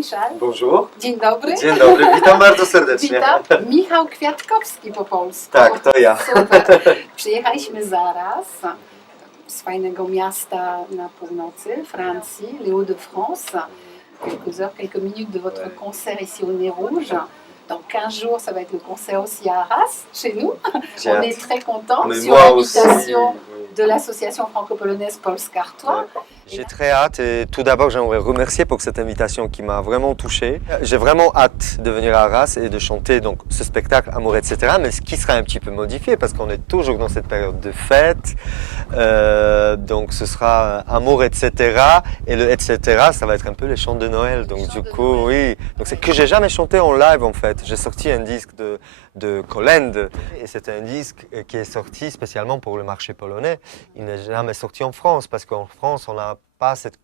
Michal. Bonjour. Dzień dobry. Dzień dobry, witam bardzo serdecznie. Witam. Michał Kwiatkowski po polsku. Tak, to ja. Super. Przyjechaliśmy zaraz z fajnego miasta na północy Francji, Les Hauts-de-France. Quelques heures, quelques minutes de votre concert ici au Nez Rouge. Dans 15 jours, ça va être le concert aussi à Arras, chez nous. On est très contents sur l'invitation de l'association franco-polonaise Polska Artois. J'ai très hâte et tout d'abord j'aimerais remercier pour cette invitation qui m'a vraiment touché. J'ai vraiment hâte de venir à Arras et de chanter donc ce spectacle Amour etc. mais ce qui sera un petit peu modifié parce qu'on est toujours dans cette période de fête. Donc ce sera Amour etc. et le etc. ça va être un peu les chants de Noël. Donc du coup oui, donc c'est que j'ai jamais chanté en live en fait. J'ai sorti un disque de Kolędy et c'est un disque qui est sorti spécialement pour le marché polonais. Il n'est jamais sorti en France parce qu'en France on n'a pas cette,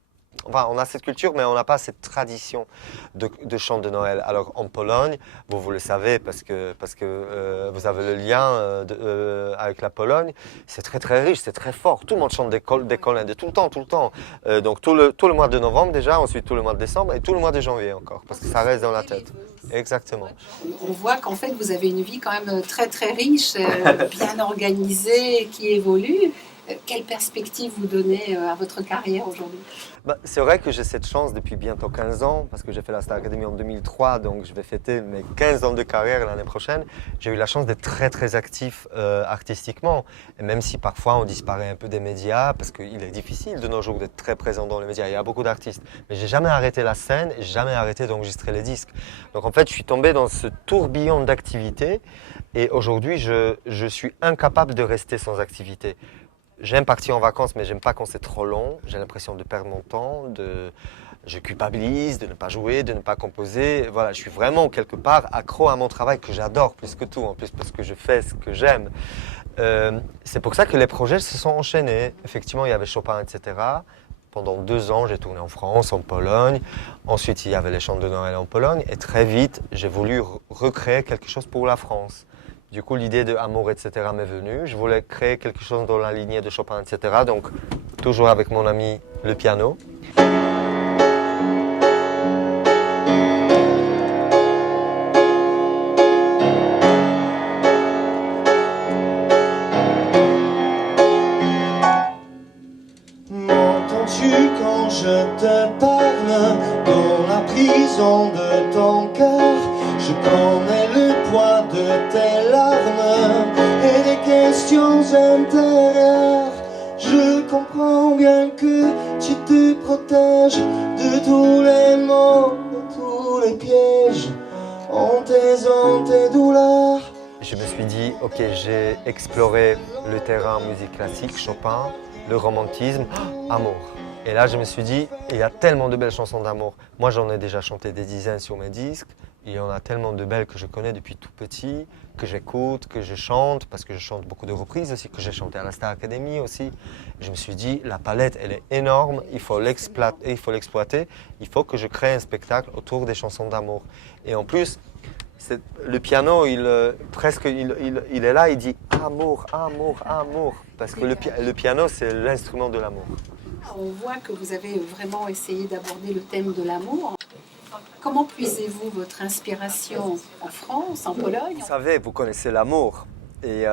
enfin, on a cette culture, mais on n'a pas cette tradition de chant de Noël. Alors en Pologne, vous le savez parce que vous avez le lien avec la Pologne, c'est très riche, c'est très fort. Tout le monde chante des Kolędy tout le temps. Donc tout le mois de novembre déjà, ensuite tout le mois de décembre et tout le mois de janvier encore, parce que ça reste dans la tête. Exactement. On voit qu'en fait vous avez une vie quand même très riche, bien organisée, qui évolue. Quelle perspective vous donnez à votre carrière aujourd'hui? C'est vrai que j'ai cette chance depuis bientôt 15 ans, parce que j'ai fait la Star Academy en 2003, donc je vais fêter mes 15 ans de carrière l'année prochaine. J'ai eu la chance d'être très actif artistiquement, et même si parfois on disparaît un peu des médias, parce qu'il est difficile de nos jours d'être très présent dans les médias, il y a beaucoup d'artistes, mais j'ai jamais arrêté la scène, et jamais arrêté d'enregistrer les disques. Donc en fait, je suis tombé dans ce tourbillon d'activités, et aujourd'hui, je suis incapable de rester sans activité. J'aime partir en vacances, mais j'aime pas quand c'est trop long. J'ai l'impression de perdre mon temps, je culpabilise de ne pas jouer, de ne pas composer. Voilà, je suis vraiment quelque part accro à mon travail que j'adore plus que tout, en plus parce que je fais ce que j'aime. C'est pour ça que les projets se sont enchaînés. Effectivement, il y avait Chopin, etc. Pendant 2 ans, j'ai tourné en France, en Pologne. Ensuite, il y avait les chants de Noël en Pologne. Et très vite, j'ai voulu recréer quelque chose pour la France. Du coup, l'idée de Amour, etc. m'est venue. Je voulais créer quelque chose dans la lignée de Chopin, etc. Donc, toujours avec mon ami le piano. M'entends-tu quand je te parle dans la prison de ton cœur? Je connais le poids de tes larmes et des questions intérieures. Je comprends bien que tu te protèges de tous les maux, de tous les pièges, en taisant tes douleurs. Je me suis dit, ok, j'ai exploré le terrain musique classique, Chopin, le romantisme, amour. Et là, je me suis dit, il y a tellement de belles chansons d'amour. Moi, j'en ai déjà chanté des dizaines sur mes disques. Il y en a tellement de belles que je connais depuis tout petit, que j'écoute, que je chante, parce que je chante beaucoup de reprises aussi, que j'ai chanté à la Star Academy aussi. Je me suis dit, la palette, elle est énorme, il faut l'exploiter, il faut que je crée un spectacle autour des chansons d'amour. Et en plus, le piano, il est là, il dit amour, amour, amour, parce que le piano, c'est l'instrument de l'amour. On voit que vous avez vraiment essayé d'aborder le thème de l'amour. Comment puisez-vous votre inspiration en France, en Pologne? Vous savez, vous connaissez l'amour. Et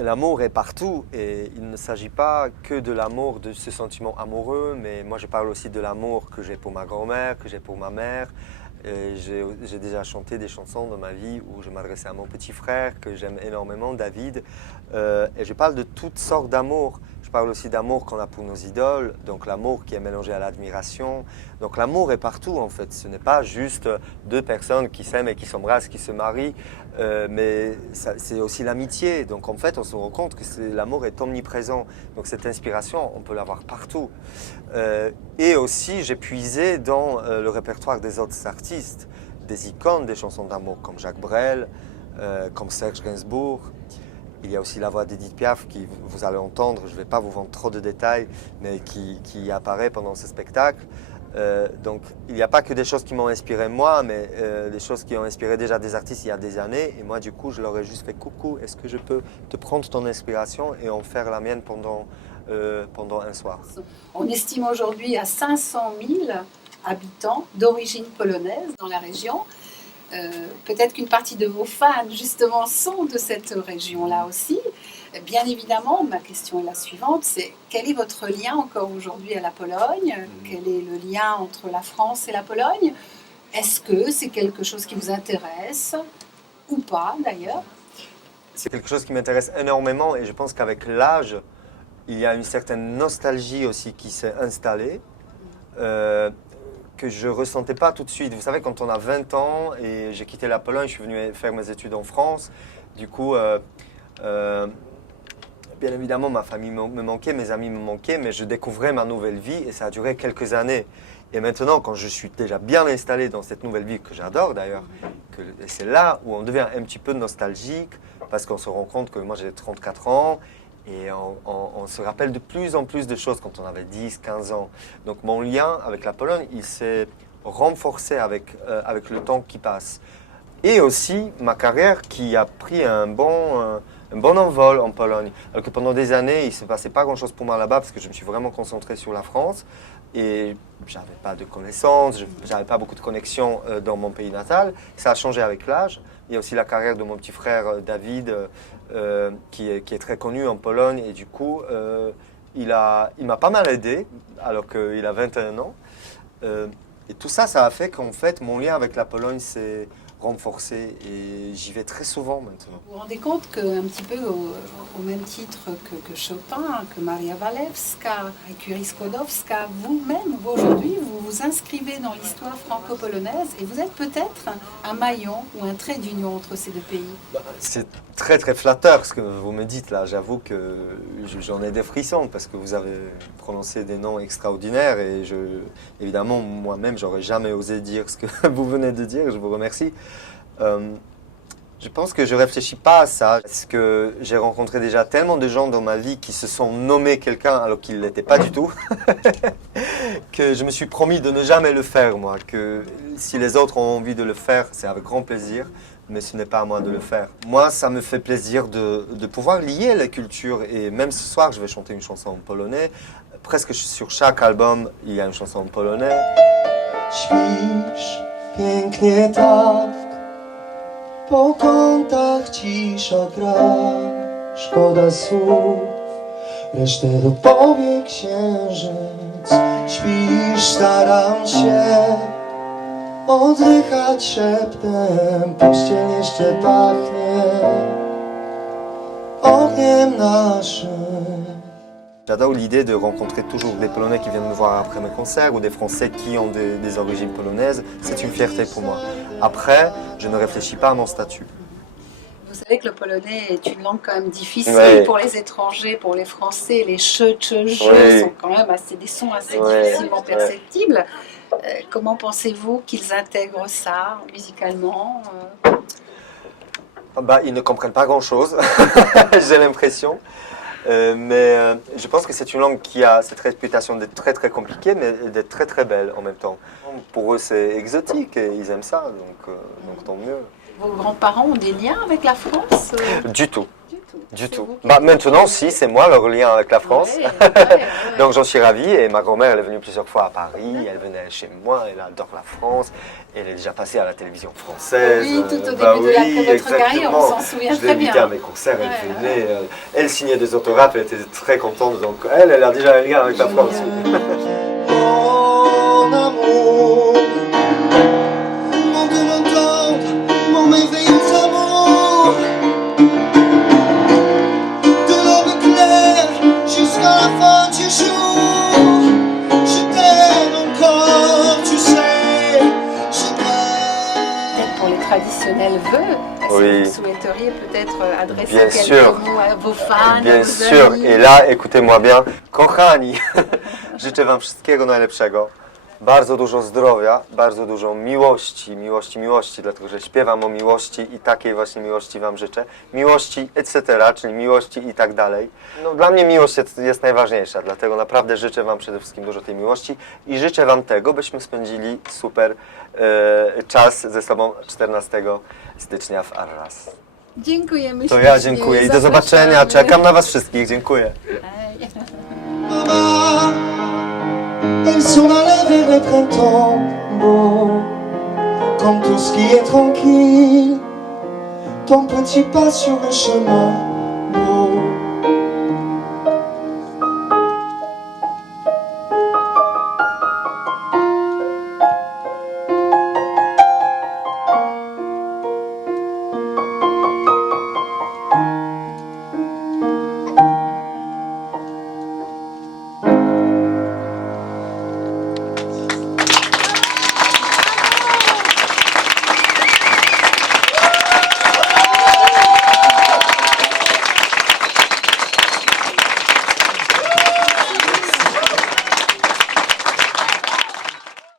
l'amour est partout. Et il ne s'agit pas que de l'amour, de ce sentiment amoureux, mais moi je parle aussi de l'amour que j'ai pour ma grand-mère, que j'ai pour ma mère. J'ai déjà chanté des chansons dans ma vie où je m'adressais à mon petit frère, que j'aime énormément, David. Et je parle de toutes sortes d'amour. Je parle aussi d'amour qu'on a pour nos idoles, donc l'amour qui est mélangé à l'admiration. Donc l'amour est partout en fait, ce n'est pas juste 2 personnes qui s'aiment et qui s'embrassent, qui se marient, mais c'est aussi l'amitié. Donc en fait on se rend compte que l'amour est omniprésent, donc cette inspiration on peut l'avoir partout. Et aussi j'ai puisé dans le répertoire des autres artistes, des icônes des chansons d'amour comme Jacques Brel, comme Serge Gainsbourg. Il y a aussi la voix d'Edith Piaf qui, vous allez entendre, je ne vais pas vous vendre trop de détails, mais qui apparaît pendant ce spectacle. Donc il n'y a pas que des choses qui m'ont inspiré moi, mais des choses qui ont inspiré déjà des artistes il y a des années. Et moi du coup, je leur ai juste fait coucou, est-ce que je peux te prendre ton inspiration et en faire la mienne pendant un soir? On estime aujourd'hui à 500 000 habitants d'origine polonaise dans la région. Peut-être qu'une partie de vos fans, justement, sont de cette région-là aussi. Bien évidemment, ma question est la suivante, c'est quel est votre lien encore aujourd'hui à la Pologne? Quel est le lien entre la France et la Pologne? Est-ce que c'est quelque chose qui vous intéresse ou pas d'ailleurs? C'est quelque chose qui m'intéresse énormément et je pense qu'avec l'âge, il y a une certaine nostalgie aussi qui s'est installée. Que je ne ressentais pas tout de suite. Vous savez, quand on a 20 ans et j'ai quitté la Pologne, je suis venu faire mes études en France. Du coup, bien évidemment, ma famille me manquait, mes amis me manquaient, mais je découvrais ma nouvelle vie et ça a duré quelques années. Et maintenant, quand je suis déjà bien installé dans cette nouvelle vie, que j'adore d'ailleurs, c'est là où on devient un petit peu nostalgique parce qu'on se rend compte que moi j'ai 34 ans, et on se rappelle de plus en plus de choses quand on avait 10, 15 ans. Donc mon lien avec la Pologne, il s'est renforcé avec le temps qui passe. Et aussi ma carrière qui a pris un bon envol en Pologne. Alors que pendant des années, il ne se passait pas grand-chose pour moi là-bas parce que je me suis vraiment concentré sur la France. Et je n'avais pas de connaissances, je n'avais pas beaucoup de connexions dans mon pays natal. Ça a changé avec l'âge. Il y a aussi la carrière de mon petit frère David, qui est très connu en Pologne. Et du coup, il m'a pas mal aidé, alors qu'il a 21 ans. Et tout ça, ça a fait qu'en fait, mon lien avec la Pologne s'est renforcé et j'y vais très souvent maintenant. Vous vous rendez compte qu'un petit peu au même titre que Chopin, que Maria Walewska, et Curie Skłodowska, vous-même, aujourd'hui, vous vous inscrivez dans l'histoire franco-polonaise et vous êtes peut-être un maillon ou un trait d'union entre ces deux pays. C'est très très flatteur ce que vous me dites là. J'avoue que j'en ai des frissons parce que vous avez prononcé des noms extraordinaires et évidemment moi-même j'aurais jamais osé dire ce que vous venez de dire. Je vous remercie. Je pense que je réfléchis pas à ça parce que j'ai rencontré déjà tellement de gens dans ma vie qui se sont nommés quelqu'un alors qu'ils ne l'étaient pas du tout que je me suis promis de ne jamais le faire moi. Que si les autres ont envie de le faire, c'est avec grand plaisir. Mais ce n'est pas à moi de le faire. Moi, ça me fait plaisir de pouvoir lier les cultures. Et même ce soir, je vais chanter une chanson en polonais. Presque sur chaque album, il y a une chanson en polonais. Śpisz pięknie tak, po kątach cisza gra, szkoda słów, resztę dopowie księżyc. Śpisz, staram się oddychać szeptem, pościel jeszcze pachnie ogniem naszym. J'adore l'idée de rencontrer toujours des Polonais qui viennent me voir après mes concerts ou des Français qui ont des origines polonaises. C'est une fierté pour moi. Après, je ne réfléchis pas à mon statut. Vous savez que le polonais est une langue quand même difficile Oui. pour les étrangers, pour les Français. Les che, Oui. sont quand même des sons assez Oui. difficilement perceptibles. Comment pensez-vous qu'ils intègrent ça musicalement Ils ne comprennent pas grand-chose, j'ai l'impression. Mais je pense que c'est une langue qui a cette réputation d'être très très compliquée, mais d'être très très belle en même temps. Pour eux, c'est exotique et ils aiment ça, donc tant mieux. Vos grands-parents ont des liens avec la France Du tout. Du C'est tout. vous qui- Maintenant, si, c'est moi leur lien avec la France. Ouais. Donc j'en suis ravi et ma grand-mère elle est venue plusieurs fois à Paris, elle venait chez moi, elle adore la France, elle est déjà passée à la télévision française. Oui, tout au début de votre carrière, on s'en souvient Je l'ai très invitée bien. à mes concerts, elle Ouais, venait, elle signait des autographes, elle était très contente, donc elle a déjà un lien avec la France. Mon amour, mon demandant, mon merveilleux amour, de l'aube claire jusqu'à la fin du jour, je t'aime encore, tu sais, je t'aime. Peut-être pour les traditionnels vœux, est-ce Oui. que vous souhaiteriez peut-être adresser Bien quelques sûr. mots à vos fans, Bien à vos sûr, amis i là, écoutez-moi bien, kochani, życzę wam wszystkiego najlepszego, bardzo dużo zdrowia, bardzo dużo miłości, dlatego że śpiewam o miłości i takiej właśnie miłości wam życzę, miłości etc., czyli miłości i tak dalej. No, dla mnie miłość jest najważniejsza, dlatego naprawdę życzę wam przede wszystkim dużo tej miłości i życzę wam tego, byśmy spędzili super czas ze sobą 14 stycznia w Arras. Dziękujemy To ja ślicznie, dziękuję i do zobaczenia. zapraszamy. Czekam na was wszystkich. Dziękuję. Hej. Mamma, il suo male frère le printemps beau, comme tout ce qui est tranquille, ton petit pas sur le chemin